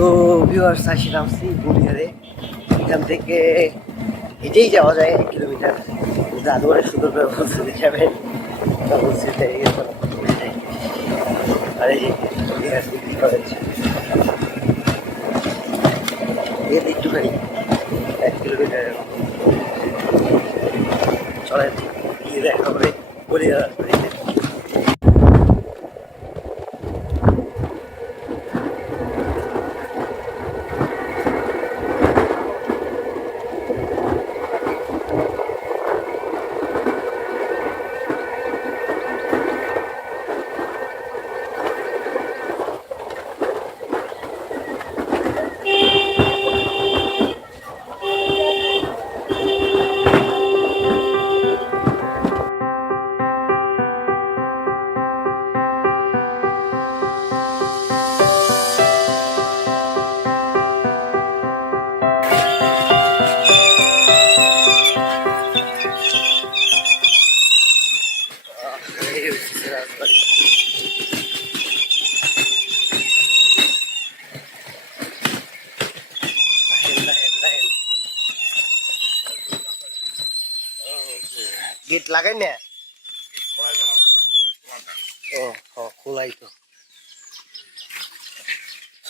তো ভিউয়ার্স আসি নামছি বলিহারে এখান থেকে হেঁটেই যাওয়া যায় এক কিলোমিটার। দাদু সুন্দর করে বলছে দেখাবেন তা বলছে তাই এরকম করে যাই। আর এই যে বলিহার ডিগ্রি এর একটুখানি, এক কিলোমিটার গিয়ে দেখা হবে বলিহার গেট লাগাই না? ও ও খোলাই তো।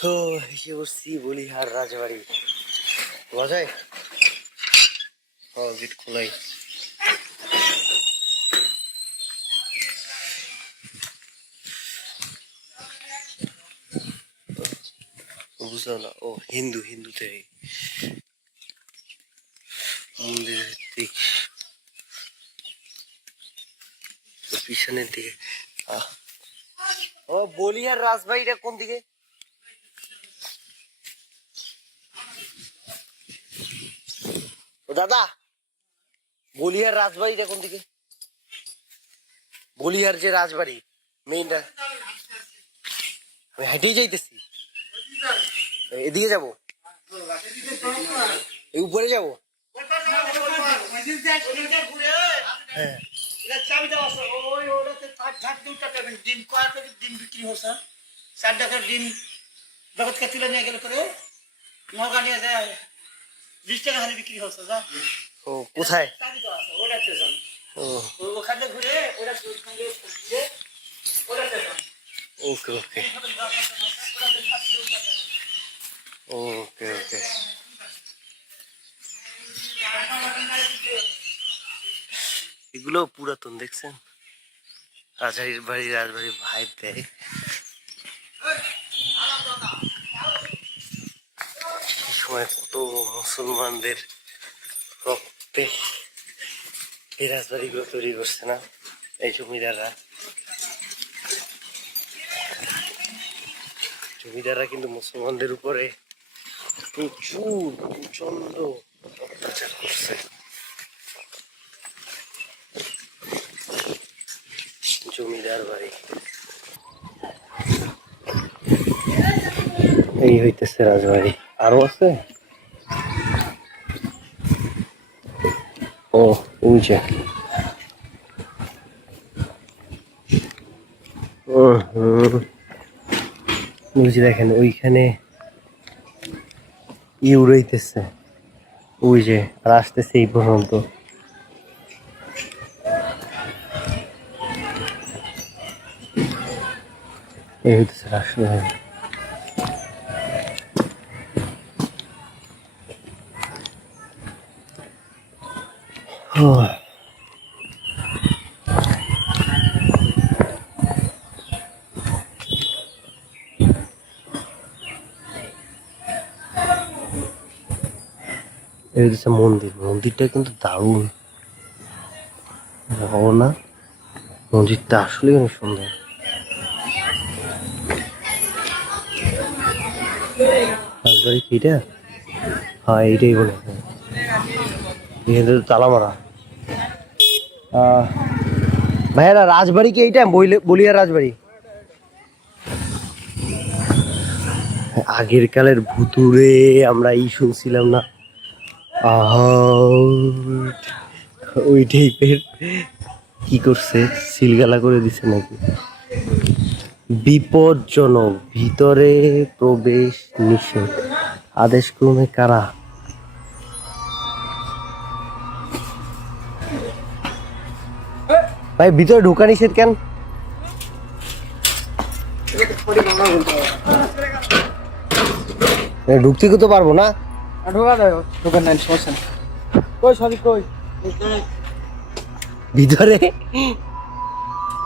তো এসে বসছি বলিহার রাজবাড়ি। বলা যায়? ও গেট খোলাই। বুঝলাম না। ও, হিন্দু, হিন্দুতে। মন্দিরের দিক তো পিছনের দিকে আহ। ও বলিয়ার রাজবাড়িটা কোন দিকে ও দাদা বলিয়ার রাজবাড়িটা কোন দিকে বলিয়ার যে রাজবাড়ি মেইনটা আমি হেঁটেই যাইতেছি এদিকে যাব এই উপরে যাব হ্যাঁ ডিম কয় করে ডিম বিক্রি হচ্ছে চার টাকার ডিম জগৎ কে তুলে নিয়ে গেলে করে নগা নিয়ে যায়। বিশ টাকা হারে বিক্রি হচ্ছে যা। ও কোথায়? চাবি দেওয়া আছে ওটাতে যান। ও। ও- ওখানে ঘুরে ওটা ঘুরে ওটাতে যান। ওকে ওকে। ওকে ওকে। এগুলো পুরাতন, দেখছেন? রাজবাড়ির বাড়ি, রাজবাড়ির ভাই দেয়। সময় কত মুসলমানদের রক্তে এই রাজবাড়িগুলো তৈরি করছে না? এই জমিদাররা। জমিদাররা কিন্তু মুসলমানদের উপরে প্রচুর প্রচণ্ড অত্যাচার করছে। জমিদার বাড়ি। এই হইতেছে রাজবাড়ি। আরও আছে? ও হুম বুঝি দেখেন ওইখানে ই উড়াইতেছে ওই যে আর আসতেছে এই পর্যন্ত। এই হইতেছে রাষ্ট্রীয় এই হচ্ছে মন্দির। মন্দিরটা কিন্তু দারুণ। ও না। মন্দিরটা আসলেই অনেক সুন্দর। রাজবাড়ি কি এটা হ্যাঁ এইটাই বলে। তো তালা মারা। ভাইয়ারা, রাজবাড়ি কি এইটা? বলিয়া রাজবাড়ি? আগের কালের ভুতুরে আমরা এই শুনছিলাম না। আহা ওই টাইপের। কি করছে? সিলগালা করে দিছে নাকি? বিপজ্জনক ভিতরে প্রবেশ নিষেধ। আদেশ ক্রমে কারা? ভাই ভিতরে ঢোকা নিষেধ কেন? ঢুকতে তো পারব না। ঢোকা দেয় ঢোকার নাই সমস্যা কই সবই কই? ভিতরে?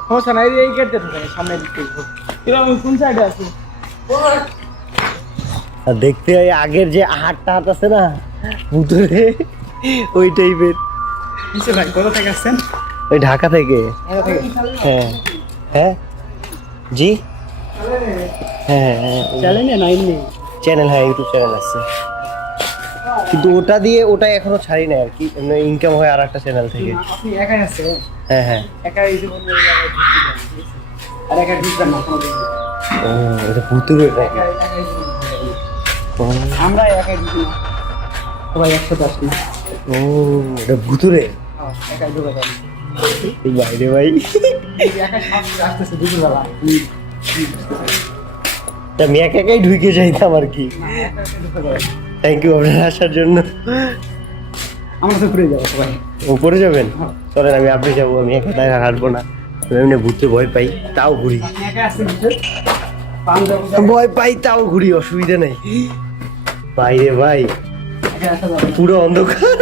সমস্যা নাই এই সামনে দিক এরকম কোন সাইডে আছে আর দেখতে হয় আগের যে হাটটা হাট আছে না ভিতরে ওই টাইপের ভাই কোথা থেকে আসছেন? ওই ঢাকা থেকে। হ্যাঁ। হ্যাঁ? জি? হ্যাঁ হ্যাঁ চ্যানেল হ্যাঁ ইউটিউব চ্যানেল আছে। কিন্তু ওটা দিয়ে ওটা এখনও ছাড়ি নাই আর কি ইনকাম হয় আর একটা চ্যানেল থেকে আপনি একাই আসছেন হ্যাঁ? হ্যাঁ একা এই জীবন আর একা ঢুকবেন না। ও এটা ভুতুরে নাকি? একা একাই আমরা একাই ঢুকি না সবাই একসাথে আসি ও এটা ভুতুরে হ্যাঁ, একাই ঢুকে এই বাইরে ভাই। একাই সামনে আসতেছে দুপুরবেলা। তা আমি একা একাই ঢুকে যাইতাম আর কি। থ্যাংক ইউ আপনার আসার জন্য। আমরা তো ঘুরে যাব সবাই। উপরে যাবেন? চলেন আমি আপনি যাব আমি একা একা হাঁটবো না। আমি এমনি ঘুরতে ভয় পাই তাও ঘুরি। ভয় পাই তাও ঘুরি অসুবিধা নেই। বাইরে ভাই পুরো অন্ধকার।